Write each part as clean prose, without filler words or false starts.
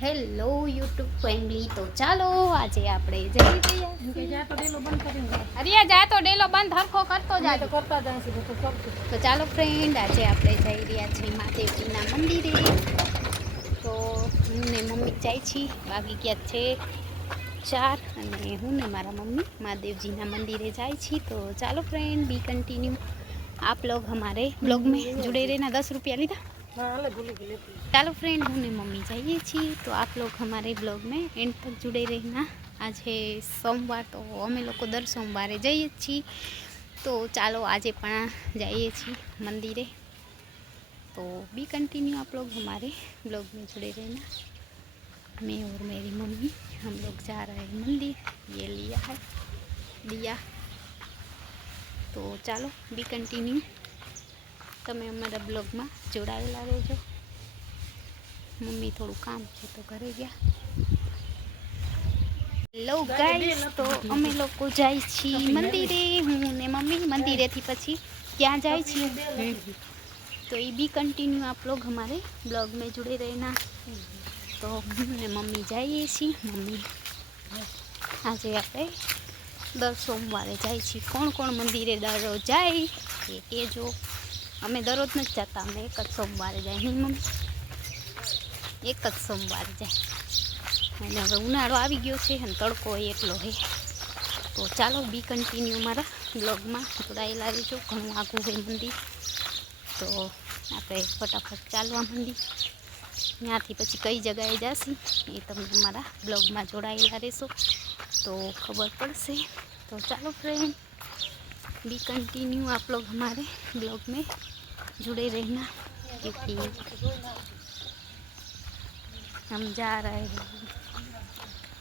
Hello YouTube family, તો ચાલો આજે આપણે જઈ રહ્યા અરિયા જા તો ડેલો બંધ હરખો કરતો જાય તો ચાલો ફ્રેન્ડ, આજે આપણે જઈ રહ્યા છીએ મહાદેવજીના મંદિરે. તો હું ને મમ્મી જાય છીએ, વાગી ગયા છે 4 અને હું ને મારા મમ્મી મહાદેવજીના મંदिरे જાય छी. तो ચાલો फ्रेंड, बी कंटिन्यू आप लोग हमारे ब्लॉग में जुड़े रहना. 10 रुपया लीधा. चलो फ्रेंड, हूँ ने मम्मी जाइए छी, तो आप लोग हमारे ब्लॉग में एंड तक जुड़े रहना. आज है सोमवार, तो अमे लोग दर सोमवारे जाइए छी. तो चलो आज जाइए छी मंदिरे. तो बी कंटिन्यू आप लोग हमारे ब्लॉग में जुड़े रहना. मैं और मेरी मम्मी हम लोग जा रहे हैं मंदिर. ये लिया है दिया. तो चलो बी कंटिन्यू, तमे अमरा ब्लॉग में जोड़ायेला रहेजो. मम्मी थोड़ू काम है तो घरे गया. हेलो गाइस, तो अमे लोग जाई छी मंदिरे. हूँ ने मम्मी मंदिरे थी पछी क्या जाई छी. तो ये बी कंटिन्यू आप लोग हमारे ब्लॉग में जुड़े रहना. तो हूँ ने मम्मी जाइए छी. मम्मी आज आप दर सोमवारे जाए छी. कोण कोण मंदिरे दररोज जाए ये कहेजो. अमे दररोज नहीं जाता, अमे एक ज सोमवारे जाए. नहीं मम्मी, एक ज सोमवारे जाए. અને હવે ઉનાળો આવી ગયો છે અને તડકો એટલો છે. તો ચાલો બી કન્ટિન્યુ મારા બ્લોગમાં જોડાયેલા રહેજો. ઘણું આઘું હોય મંદિર, તો આપણે ફટાફટ ચાલવા મંદિર. ત્યાંથી પછી કઈ જગ્યાએ જશી એ તમને અમારા બ્લોગમાં જોડાયેલા રહેશો तो खबर पड़से. तो चलो फ्रेंड, बी कंटिन्यू आप लोग हमारे ब्लॉग में जुड़े रहना, क्योंकि हम जा रहे हैं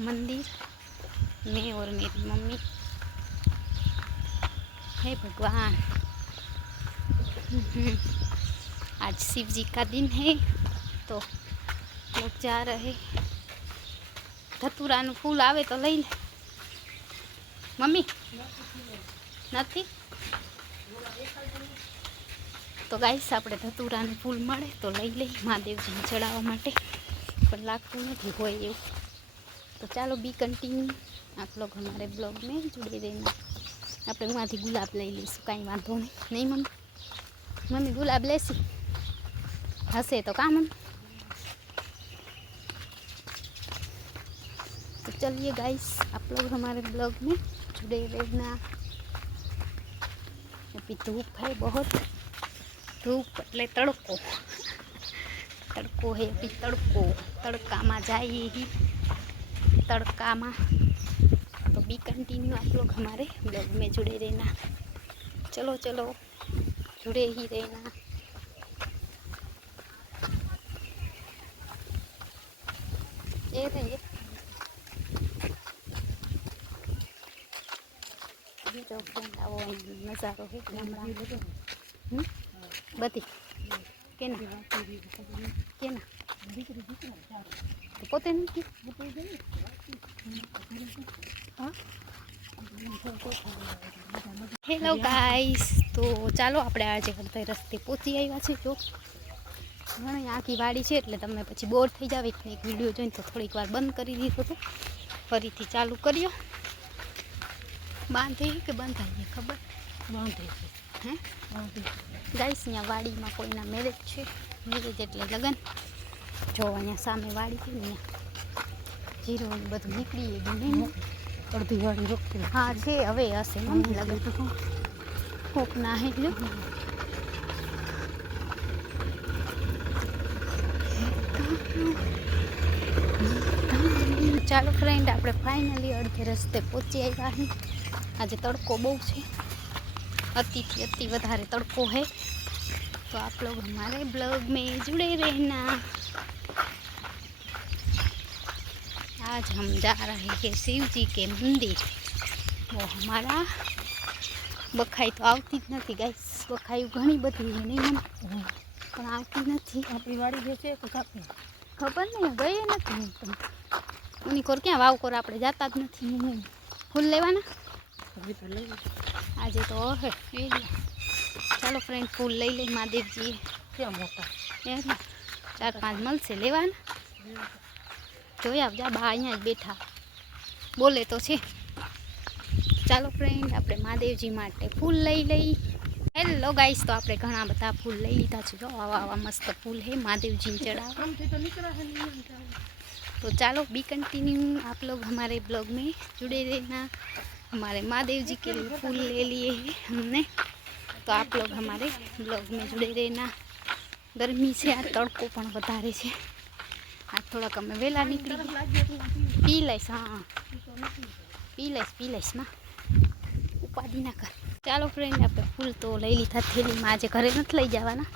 मंदिर, मैं और मेरी मम्मी. हे भगवान, आज शिव जी का दिन है, तो लोग जा रहे. धतूरानु फूल आवे तो लई ले मम्मी. नहीं तो गाइस, આપણે ધતુરાનું ફૂલ મળે તો લઈ લઈ મહાદેવજીને ચડાવવા માટે, પણ લાગતું નથી હોય એવું. तो चलो बी कंटिन्यू आप लोग हमारे ब्लॉग में जुड़े रहना. આપણે ઉમાંથી ગુલાબ લઈ લઈશું, કાંઈ વાંધો નહીં. નહીં મમ્મી? મમ્મી ગુલાબ લેશી હશે તો કાં મમ્મી? तो चलिए गाइस, आप लोग हमारे ब्लॉग में जुड़े रहना. अभी धूप है बहुत, धूप એટલે તડકો. તડકો है अभी, तड़को. तड़का में जाइए ही तड़का में. तो बी कंटिन्यू आप लोग हमारे ब्लॉग में जुड़े रहना. चलो चलो जुड़े ही रहना. ये रहिए जो फ्रेंड आवो नजारो है बधी केना केना तो पोते नहीं हेलो गाइस, तो चलो આપણે આજે હળદય રસ્તે પહોંચી આવ્યા છે. જો ઘણી આખી વાડી છે એટલે તમે પછી બોર થઈ જાવ. એક વિડીયો જોઈને તો થોડીક વાર બંધ કરી દીધો હતો, ફરીથી ચાલુ કર્યો. બાંધે કે બંધાઈએ ખબર બાંધે છે હે ગાઈસ. અહીંયા વાડીમાં કોઈના મેરેજ છે, મેરેજ એટલે લગ્ન. જો અહીંયા સામે વાડી છે ને, જીરો બધું નીકળી ગયું. અડધી વાડી રોકતી હા છે, હવે હશે મમ્મી લગ્ન તો કોકના હે. જો ચાલો फ्रेंड, આપણે ફાઇનલી અડધે રસ્તે પહોંચી આવ્યા हैं. आज तड़को बहुत है, अति વધારે तड़को है. तो आप लोग हमारे ब्लॉग में जुड़े रहना. आज हम जा रहे हैं शिव जी के मंदिर. वो हमारा बखाई तो आवती ज नहीं गाइस. बखाई घणी बधी है नहीं मन, पण आवती नहीं. अपनी वाड़ी जे छे खबर नहीं, गए नहीं. उनी कोर क्या वाव कोर आपणे जाता ज नहीं. फूल लेवाना आज तो है. चलो फ्रेंड, फूल लई ले. महादेव जी क्या मोटा 4-5 मल से लेवाना. જોઈ આવજા બા અહીંયા જ બેઠા બોલે તો છે. ચાલો ફ્રેન્ડ આપણે મહાદેવજી માટે ફૂલ લઈ લઈ. હેલો ગાઈસ, તો આપણે ઘણા બધા ફૂલ લઈ લીધા છે. જો આવા આવા મસ્ત ફૂલ है महादेव जी चढ़ावा. तो चलो बी कंटिन्यू, आप लोग हमारे ब्लॉग में जुड़े रहना. हमारे महादेव जी के लिए फूल ले लिए हैं हमने, तो आप लोग हमारे ब्लॉग में जुड़े रहना. गर्मी से आ तड़को पण વધારે છે. आज થોડાક અમે વહેલા નીકળી. પી લઈશ, હા પી લઈશ માં ઉપાધિ ના કર. ચાલો ફ્રેન્ડ આપણે ફૂલ તો લઈ લીધા થેલીમાં. આજે ઘરે નથી લઈ જવાના,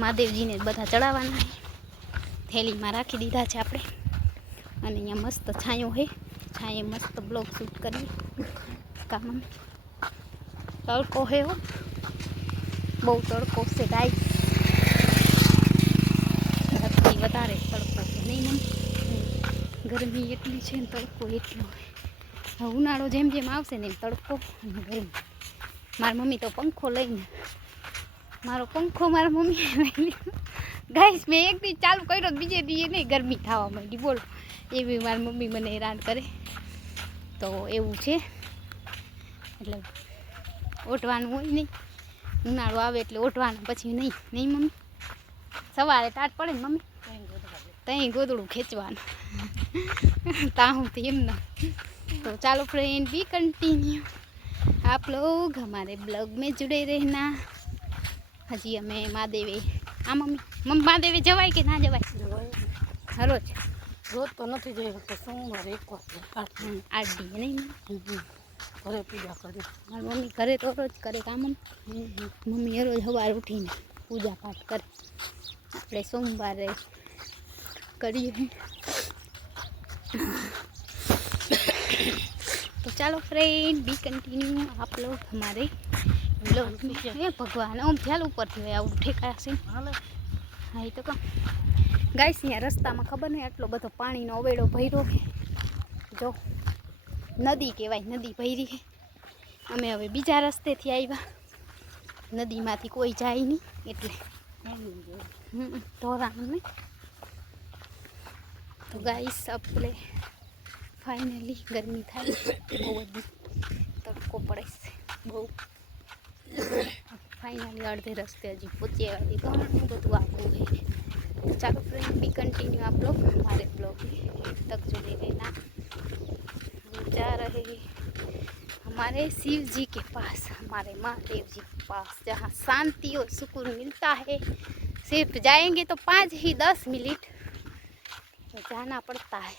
મહાદેવજીને બધા ચડાવવાના છે. થેલીમાં રાખી દીધા છે આપણે. અને અહીંયા મસ્ત છાંયો છે, છાંયે મસ્ત બ્લોગ શૂટ કરીએ. કામ તડકો છે, બહુ તડકો છે ગાઈસ. વધારે તડકો છે નહીં મમ્મી, ગરમી એટલી છે ને તડકો એટલો. ઉનાળો જેમ જેમ આવશે ને એમ તડકો અને ગરમી. મારી મમ્મી તો પંખો લઈને, મારો પંખો મારા મમ્મી ગાઈસ મેં એક દી ચાલુ કર્યો બીજે દી નહીં ગરમી થવા માંડી. બોલો, એવી મારી મમ્મી મને હેરાન કરે. તો એવું છે, એટલે ઓઢવાનું હોય નહીં. ઉનાળો આવે એટલે ઓઢવાનું, પછી નહીં મમ્મી. સવારે ટાટ પડે ને મમ્મી, ત્યાં ગોદડું ખેંચવાનું તાહુંથી એમના. तो चलो फ्रेंड बी कंटिन्यू, आप लोग हमारे ब्लॉग में जुड़े रहना. हजी अमे महादेवे आ मम्मी महादेवे जवाय के ना जवाय? रोज रोज तो नहीं जाए, तो सोमवार एक વાર 8 દી नहीं घरे पूजा करे. मारी मम्मी घरे तो रोज करे काम. मम्मी रोज सवार उठीने पूजा पाठ करे. આપણે સોમવારે કરીએ. तो चलो फ्रेंड बी कंटिन्यू, आप लोग हमारे ब्लॉग में. हे भगवान ओम ख्याल ऊपर थी आવું ઠેકાયા છે. હા એ તો કહું ગાઈસ, અહીંયા રસ્તામાં ખબર નહીં આટલો બધો પાણીનો અવેડો ભર્યો છે. જો નદી કહેવાય, નદી ભરી છે. અમે હવે બીજા રસ્તેથી આવ્યા, નદીમાંથી કોઈ જાય નહીં એટલે ધોરાનું નહીં. તો ગાઈસ આપણે ફાઇનલી ગરમી થાય, બહુ બધી તડકો પડે છે બહુ. ફાઇનલી અડધે રસ્તે હજી પહોંચી આવી, ઘણું બધું આખું है. चलो फ्रेंड बी कंटिन्यू, आप लोग हमारे ब्लॉग में तक जुड़े रहना. हम जा रहे हैं हमारे शिव जी के पास, हमारे महादेव जी के पास, जहाँ शांति और सुकून मिलता है. सिर्फ जाएंगे तो 5 ही 10 मिनट तो जाना पड़ता है.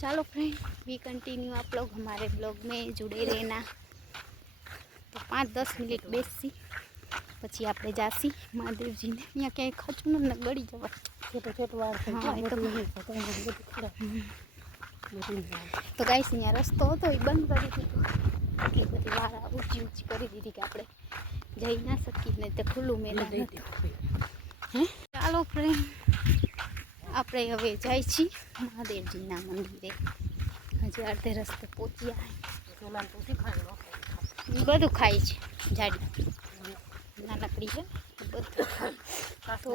चलो फ्रेंड बी कंटिन्यू, आप लोग हमारे ब्लॉग में जुड़े रहना. तो 5-10 મિનિટ બેસી પછી આપણે જાસી મહાદેવજીને. અહીંયા ક્યાંય ખચું ને ગળી જવાય, છોટો વાર. તો ગાઈસ અહીંયા રસ્તો હતો એ બંધ કરી દીધો, એટલી બધી વાર ઊંચી કરી દીધી કે આપણે જઈ ના શકીએ, ને તે ખુલ્લું મેદાન હતું. હે ચાલો ફ્રેન્ડ આપણે હવે જાય છીએ મહાદેવજીના મંદિરે. હજી અડધે રસ્તે પહોંચ્યા. બધું ખાય છે, જાડી નાનકડી છે બધું. तो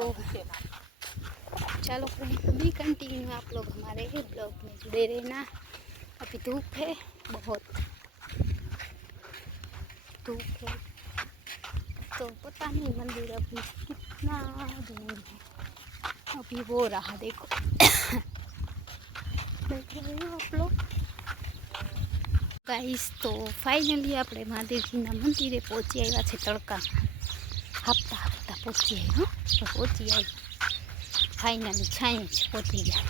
चलो फ्रेंड बी कंटिन्यू, आप लोग हमारे ब्लॉग में जुड़े रहना. अभी धूप है, बहुत धूप है, तो पता नहीं मंदिर अभी कितना दूर है. अभी वो रहा देखो देख रहे हो आप लोग गाइस. तो फाइनली આપણે મહાદેવજીના મંદિરે પહોંચી આવ્યા છે. તડકા હાપતા હાપતા પહોંચી આવ્યા. તો પહોંચી આવી ફાઇનલી છાંયે જ પહોંચી ગયા.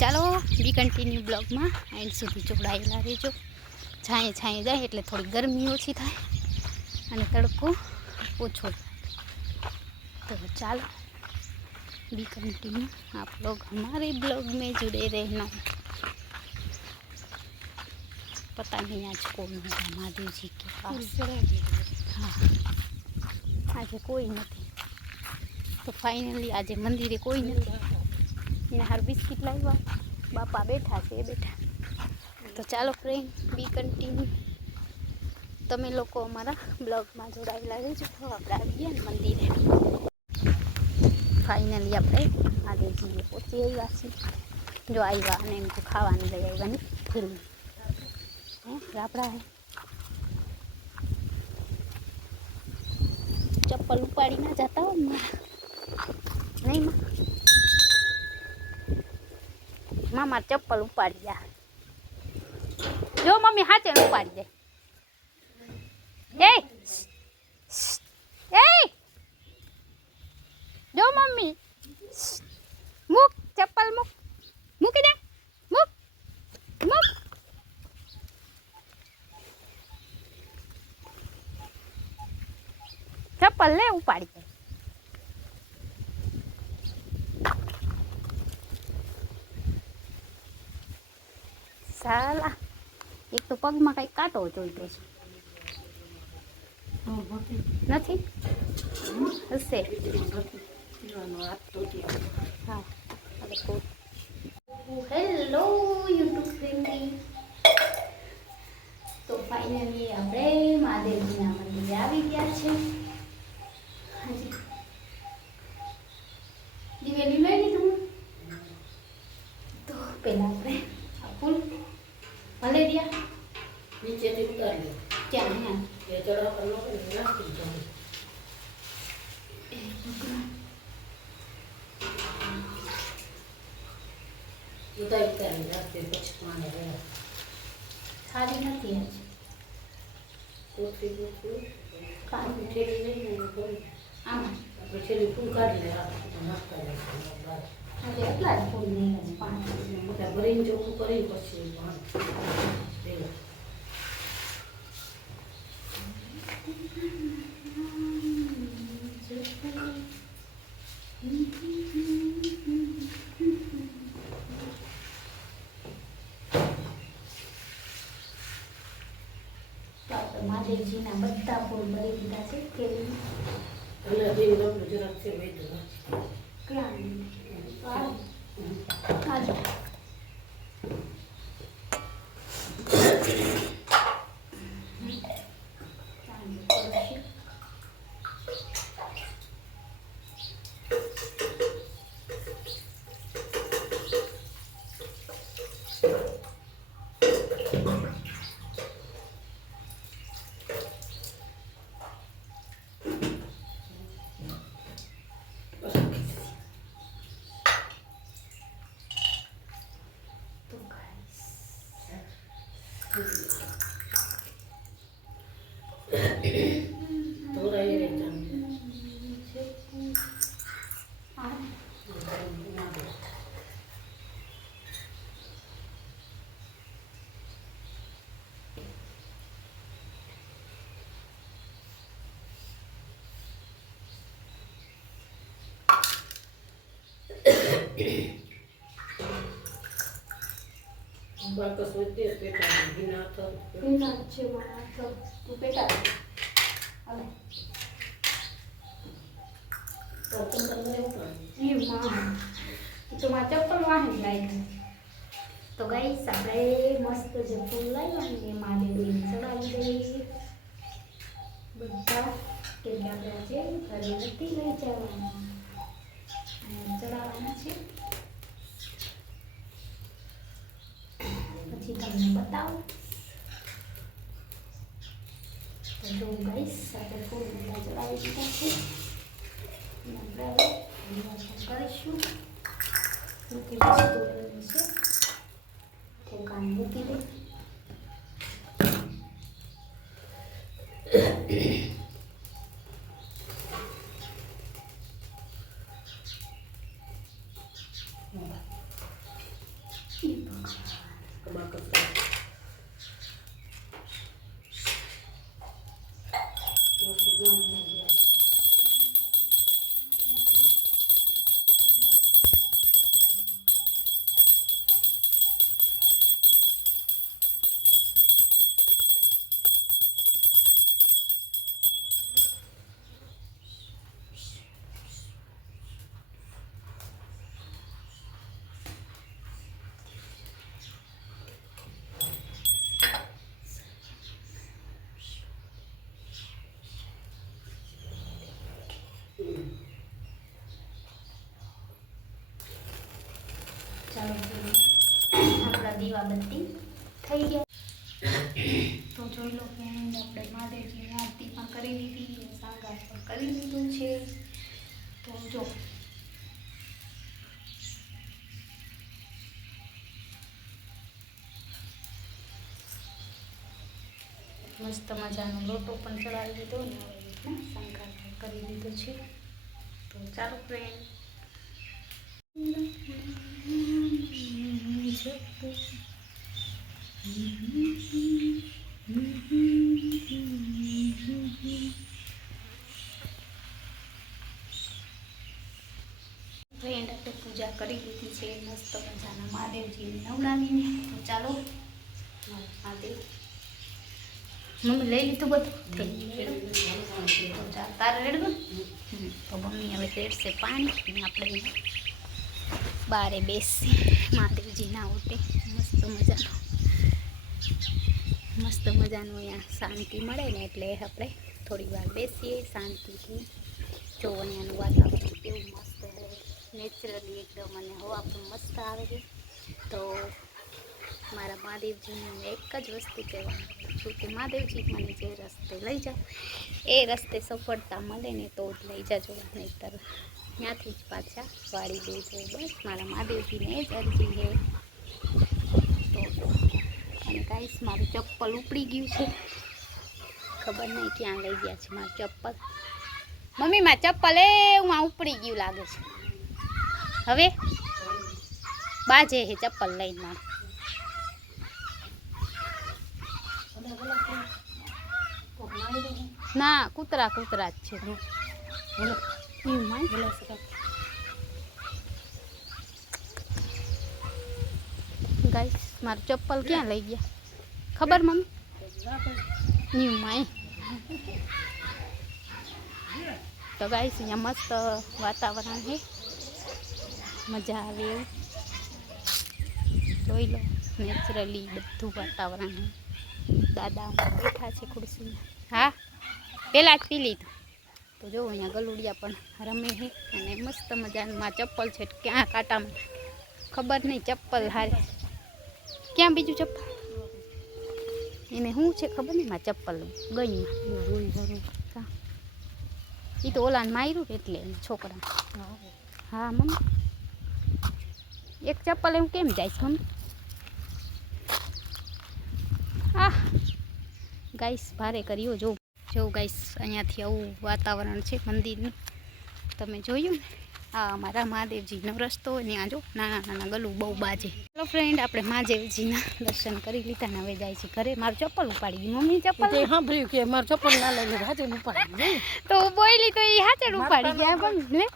ચાલો બી કન્ટિન્યુ બ્લોગમાં એન્ડ સુધી જોડાયેલા રહેજો. છાંયે છાંયે જાય એટલે થોડી ગરમી ઓછી થાય અને તડકો ઓછો થાય. તો ચાલો बी कंटिन्यू, आप लोग हमारे ब्लॉग में जुड़े रहना. पता नहीं आज कौन होगा महादेव जी के पास. हाँ आज कोई नहीं. तो फाइनली आज मंदिरे कोई नहीं. એને હાર બિસ્કિટ લાવ્યા, બાપા બેઠા છે બેઠા. તો ચાલો ફ્રેન્ડ બી કન્ટિન્યુ, તમે લોકો અમારા બ્લોગમાં જોડાયેલા રહેજો. તો આપણે આવી ગયા ને મંદિરે. ફાઇનલી આપણે આજે જઈએ પહોંચી આવ્યા છીએ. જો આવ્યા અને એમ ખાવાનું લઈ આવ્યા ને ફિલ્મ રાપડા હે ચપ્પલ ઉપાડી ના જતા હોય મારા નહીં માં મારા ચપ્પલ ઉપાડી ગયા. જો મમ્મી હાચે ઉપાડી જાય. એ જો મમ્મી મૂક ચપ્પલ મૂક મૂકી દે મૂક મૂક. ચપ્પલ લે ઉપાડી જાય. સાલા એક તો પગમાં કઈ કાંટો જોઈતો છે નથી હશે. હા હેલો યુટ્યુબ ફેમિલી. તો ફાઇનલી આપણે મહાદેવજીના મંદિરે આવી ગયા છે. હાજી દિવેલી લઈ લીધું. તો પહેલાં આપણે આ ફૂલ ભલેરિયા નીચેથી ઉતારી ક્યાં હે એ ચડા પર લોકો નાખી દો. ઉતારી રાખે પછી પાણી રહે સારી નથી આજ કોથળી કાઢી ઠેલી લઈને આમાં આપણે છેલ્લી ફૂલ કાઢી લે નાખતા જાય એટલા જ ફૂલ નહીં પાણી બધા ભરીને ચોખ્ખું કરી પછી પાણી મહાદેવજીના બધા ફૂલ ભરી દીધા છે. કેવી જરાક છે બાકસ વચ્ચે પેટા વિના તો વિના છે મારા તો પેટા હવે તો તમને એ માં તો માં ચપ્પલ વાહી લાઈ. તો ગાઈસ આપણે મસ્ત જે ફૂલ લાવ્યા ને મહાદેવને ચડાવી દઈએ બધા. કેમ કે આપણે આજે ઘરે નથી લઈ જવાના અને ચડાવવાના છે. પછી તમને બતાવું. તો જો ગાઈસ આપણે ફૂલ બધા ચડાવી દીધા છે. આપણે કરીશું મૂકી વસ્તુ લેવાની છે ઠેકાણે મૂકી દે. ચાલો આપણા દીવાબત્તી થઈ ગયા. તો જોઈ લો ફ્રેન્ડ, આપણે મહાદેવજીની આરતી પણ કરી લીધી, શણગાર પણ કરી લીધું છે. તો જો મસ્ત મજાનો લોટો પણ ચડાવી દીધો ને શણગાર પણ કરી લીધો છે. તો ચાલો ફ્રેન્ડ, ફ્રેન્ડ આપણે પૂજા કરી લીધી છે મસ્ત મજાના મહાદેવજીને નવડાવીને. તો ચાલો મહાદેવ મમ્મી લઈ લીધું બધું થઈ તો તારે રેડવું. તો મમ્મી હવે રેડશે પાણી, આપણે બારે બેસી મહાદેવજીના ઓટે મસ્ત મજાનું અહીંયા શાંતિ મળે ને એટલે આપણે થોડી વાર બેસીએ શાંતિથી. જો અહીંયાનું વાતાવરણ કેવું મસ્ત છે, નેચરલી એકદમ, અને હવા પણ મસ્ત આવે છે. તો મારા મહાદેવજીને એક જ વસ્તુ કહેવાનું છું કે મહાદેવજી મને જે રસ્તે લઈ જાઓ એ રસ્તે સફળતા મળે ને તો જ લઈ જાજો, નહીંતર ત્યાંથી જ પાછા વાળી દેજો. બસ મારા મહાદેવજીને જ અરજી છે. તો અને ગાઈસ મારું ચપ્પલ ઉપડી ગયું છે, ખબર નહીં ક્યાં લઈ ગયા છે મારું ચપ્પલ. મમ્મી મારું ચપ્પલ એમાં ઉપડી ગયું લાગે છે. હવે બાજે હે ચપ્પલ લઈને મારું. ના કૂતરા જ છે. ગાઈસ મારું ચપ્પલ ક્યાં લઈ ગયા ખબર મમ્મી? New my. તો ગાઈસ અહીંયા મસ્ત વાતાવરણ છે, મજા આવે એવું. જોઈ લો નેચરલી બધું વાતાવરણ છે. દાદા બેઠા છે ખુરશીમાં. હા પહેલાં જ પી લીધું. તો જો અહીંયા ગલુડિયા પણ રમે છે અને મસ્ત મજામાં ચપ્પલ છે. ક્યાં કાંટામાં ખબર નહીં, ચપ્પલ હારે ક્યાં બીજું ચપ્પલ એને શું છે ખબર નહીં. માં ચપ્પલ ગઈ એ તો ઓલાને માર્યું એટલે છોકરા. હા મમ્મી એક ચપ્પલ એવું કેમ જાય છે મમ્મી? આ ગાઈસ ભારે કર્યો. જો ગાઈસ અહીંયાથી આવું વાતાવરણ છે મંદિરનું, તમે જોયું ને. આ અમારા મહાદેવજીનો રસ્તો, ત્યાં જો નાના નાના ગલું બહુ બાજે. ચલો ફ્રેન્ડ, આપણે મહાદેવજીના દર્શન કરી લીધા ને હવે જાય છે ઘરે. મારું ચપ્પલ ઉપાડી ગયું મમ્મી. ચપ્પલ સાંભળ્યું કે મારું ચપ્પલ ના લઈને હાચડ ઉપાડી તો બોયલી તો એ હાચડ ઉપાડી જાય પણ ને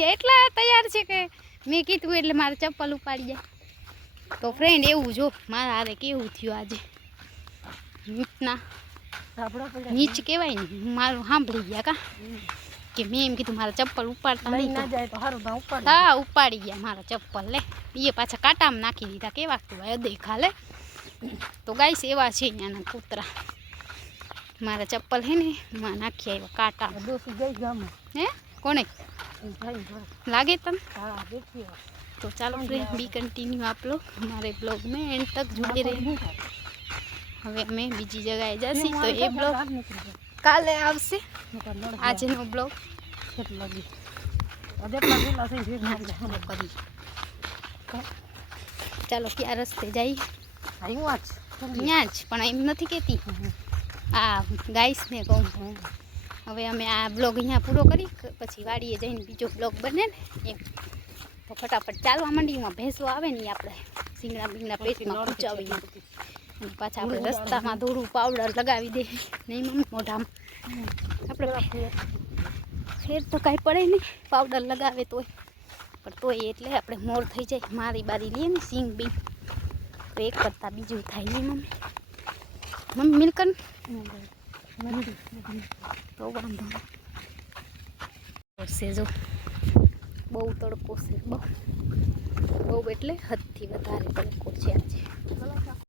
એ એટલા તૈયાર છે કે મેં કીધું એટલે મારું ચપ્પલ ઉપાડી જાય. તો ફ્રેન્ડ એવું જો મારા હારે કેવું થયું આજે. નીચ કહેવાય ને, મારું સાંભળી ગયા કા કે મેં એમ કીધું મારા ચપ્પલ ઉપાડતા નહીં ના જાય તો સારું. હા ઉપાડી ગયા મારા ચપ્પલ. લે એ પાછા કાંટામાં નાખી દીધા. કેવા કહેવાય અદેખા લે. તો ગાઈસ એવા છે અહીંયાના કૂતરા. મારા ચપ્પલ હે ને માં નાખી આવ્યા કાંટા. હે કોને લાગે તને? હા દેખીએ. તો ચાલો ફ્રેન્ડ બી કન્ટિન્યू आप लोग हमारे ब्लॉग में एंड तक जुड़े रहे. હવે અમે બીજી જગ્યાએ જઈશું તો એ બ્લોગ કાલે આવશે. આજનો બ્લોગ ચાલો ક્યાં રસ્તે જઈએ? ત્યાં જ, પણ એમ નથી કહેતી. આ ગાઈસને કહું હવે અમે આ બ્લોગ અહીંયા પૂરો કરી પછી વાડીએ જઈને બીજો બ્લોગ બને ને એમ. તો ફટાફટ ચાલવા માંડીમાં ભેંસો આવે ને આપણે સિંગડા બીંગડા પેટમાં પૂચાવીએ અને પાછા આપણે રસ્તામાં થોડું પાવડર લગાવી દે નહીં મમ્મી મોઢામાં. આપણે ફેર તો કાંઈ પડે નહીં પાવડર લગાવે તોય, પણ તોય એટલે આપણે મોર થઈ જાય. મારી બારી લઈએ ને સિંગ બી તો એક કરતાં બીજું થાય નહીં મમ્મી. મમ્મી મિલ્કન તો વાંધો છે. જો બહુ તડકો છે, બહુ એટલે હદથી વધારે તડકો છે આજે.